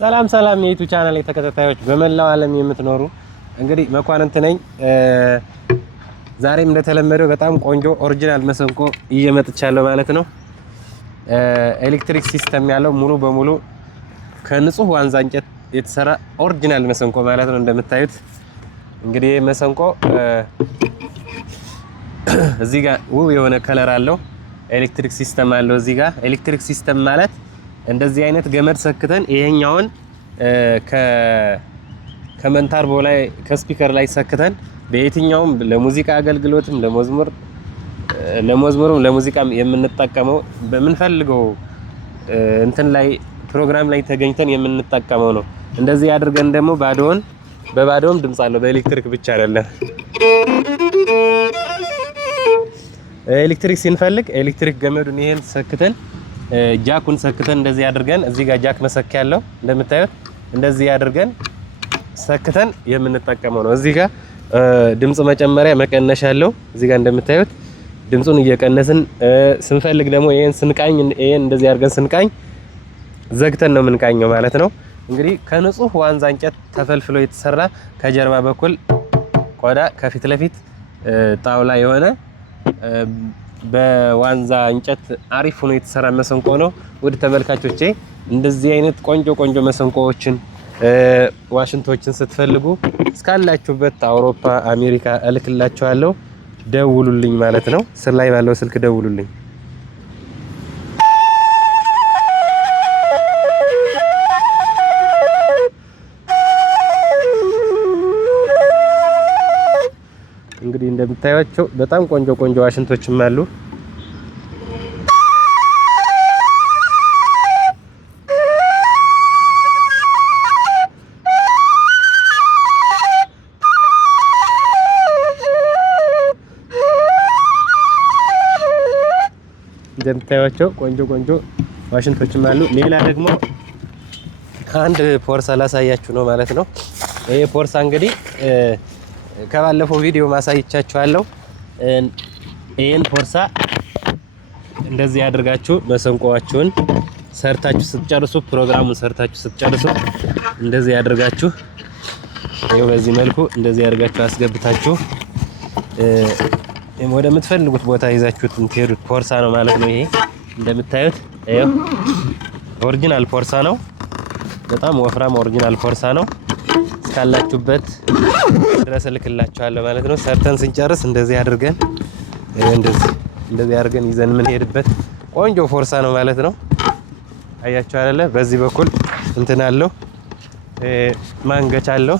ሰላም ሰላም የዩቲዩብ ቻናል ተከታታዮች በመላው ዓለም የምትኖሩ እንግዲህ መኳንንት ነኝ። ዛሬም እንደተለመደው በጣም ቆንጆ ኦሪጂናል መሰንቆ እየመጥቻለሁ ማለት ነው። ኤሌክትሪክ ሲስተም ያለው ሙሉ በሙሉ ከንጹህ ዋንዛ እንጨት የተሰራ ኦሪጂናል መሰንቆ ማለት ነው። እንደምታዩት እንግዲህ መሰንቆ እዚህ ጋር ውብ የሆነ ከለር አለው። ኤሌክትሪክ ሲስተም አለው እዚህ ጋር። ኤሌክትሪክ ሲስተም ማለት እንደዚህ አይነት ገመድ ሰክተን ይሄኛውን ከመንታርቦ ላይ ከስፒከር ላይ ሰክተን በየትኛውም ለሙዚቃ አገልግሎትም ለመዝሙርም ለሙዚቃም የምንጠቀመው በምንፈልገው እንትን ላይ ፕሮግራም ላይ ተገኝተን የምንጠቀመው ነው። እንደዚህ አድርገን ደግሞ በባዶም ድምጽ አለው። በኤሌክትሪክ ብቻ አይደለም። ኤሌክትሪክ ስንፈልግ ኤሌክትሪክ ገመዱን ይሄን ሰክተን ጃኩን ሰክተን እንደዚህ አድርገን እዚህ ጋር ጃክ መሰኪያ ያለው እንደምታዩት እንደዚህ አድርገን ሰክተን የምንጠቀመው ነው። እዚህ ጋር ድምጽ መጨመሪያ መቀነሻ አለው። እዚህ ጋር እንደምታዩት ድምጹን እየቀነስን ስንፈልግ ደግሞ ይሄን እንደዚህ አድርገን ስንቃኝ ዘግተን ነው የምንቃኘው ማለት ነው። እንግዲህ ከንጹህ ዋንዛ እንጨት ተፈልፍሎ የተሰራ ከጀርባ በኩል ቆዳ ከፊት ለፊት ጣውላ የሆነ በዋንዛ እንጨት አሪፍ ሆኖ የተሰራ መሰንቆ ነው። ወደ ተመልካቾቼ እንደዚህ አይነት ቆንጆ መሰንቆዎችን ዋሽንቶችን ስትፈልጉ እስካላችሁበት አውሮፓ፣ አሜሪካ እልክላችኋለሁ። ደውሉልኝ ማለት ነው። ስር ላይ ባለው ስልክ ደውሉልኝ። እንግዲህ እንደምታዩቸው በጣም ቆንጆ ዋሽንቶችም አሉ። እንደምታዩቸው ቆንጆ ዋሽንቶችም አሉ። ሌላ ደግሞ አንድ ፖርሳ ላሳያችሁ ነው ማለት ነው። ይሄ ፖርሳ እንግዲህ ከባለፈው ቪዲዮ ማሳይቻችኋለሁ። ይሄን ፖርሳ እንደዚህ አድርጋችሁ መሰንቆዋችሁን ሰርታችሁ ስትጨርሱ ፕሮግራሙን ሰርታችሁ ስትጨርሱ እንደዚህ አድርጋችሁ ይሄው በዚህ መልኩ እንደዚህ አድርጋችሁ አስገብታችሁ ወደ ምትፈልጉት ቦታ ይዛችሁት የምትሄዱት ፖርሳ ነው ማለት ነው። ይሄ እንደምታዩት ይሄው ኦሪጂናል ፖርሳ ነው። በጣም ወፍራም ኦሪጂናል ፖርሳ ነው። ካላችሁበት ድረስ እልክላችኋለሁ ማለት ነው። ሰርተን ስንጨርስ እንደዚህ አድርገን ይዘን የምንሄድበት ቆንጆ ፖርሳ ነው ማለት ነው። አያችሁ አይደለ? በዚህ በኩል እንትን አለው ማንገቻ አለው።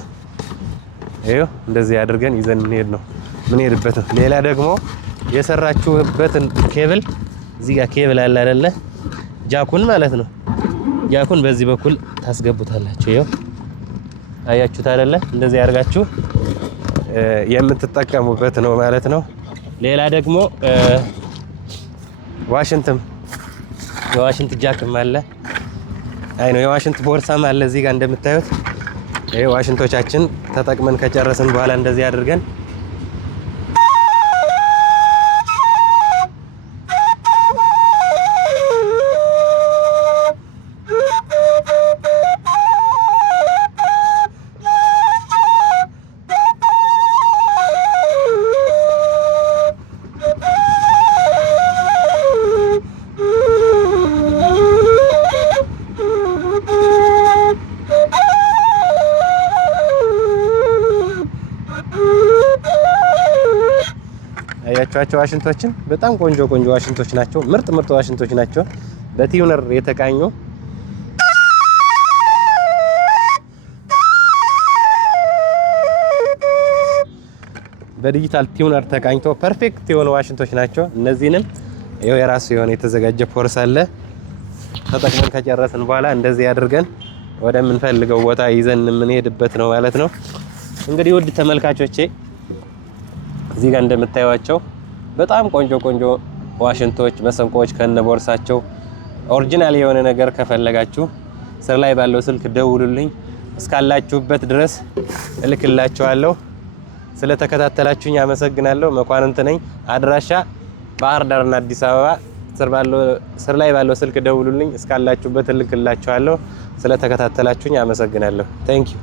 ይሄው እንደዚህ አድርገን ይዘን የምንሄድበት ነው። ሌላ ደግሞ የሰራችሁበትን ኬብል እዚህ ጋር ኬብል አለ አይደለ? ጃኩን ማለት ነው። ጃኩን በዚህ በኩል ታስገቡታላችሁ። ይሄው አያችሁት አይደለ? እንደዚህ አድርጋችሁ የምትጠቀሙበት ነው ማለት ነው። ሌላ ደግሞ የዋሽንት ጃክም አለ። የዋሽንት ቦርሳም አለ እዚህ ጋር እንደምታዩት። ይሄ ዋሽንቶቻችን ተጠቅመን ከጨረስን በኋላ እንደዚህ አድርገን አያችኋቸው ዋሽንቶችን በጣም ቆንጆ ዋሽንቶች ናቸው። ምርጥ ዋሽንቶች ናቸው። በቲዩነር የተቃኙ በዲጂታል ቲዩነር ተቃኝቶ ፐርፌክት የሆኑ ዋሽንቶች ናቸው። እነዚህንም ይኸው የራሱ የሆነ የተዘጋጀ ፖርስ አለ። ተጠቅመን ከጨረስን በኋላ እንደዚህ አድርገን ወደምንፈልገው ቦታ ይዘን የምንሄድበት ነው ማለት ነው። እንግዲህ ውድ ተመልካቾቼ እዚህ ጋር እንደምታዩዋቸው በጣም ቆንጆ ዋሽንቶች፣ መሰንቆዎች ከነቦርሳቸው ኦሪጂናል የሆነ ነገር ከፈለጋችሁ ስር ላይ ባለው ስልክ ደውሉልኝ። እስካላችሁበት ድረስ እልክላችኋለሁ። ስለተከታተላችሁኝ አመሰግናለሁ። መኳንንት ነኝ። አድራሻ ባህር ዳርና አዲስ አበባ። ስር ላይ ባለው ስልክ ደውሉልኝ። እስካላችሁበት እልክላችኋለሁ። ስለተከታተላችሁኝ አመሰግናለሁ። ታንክ ዩ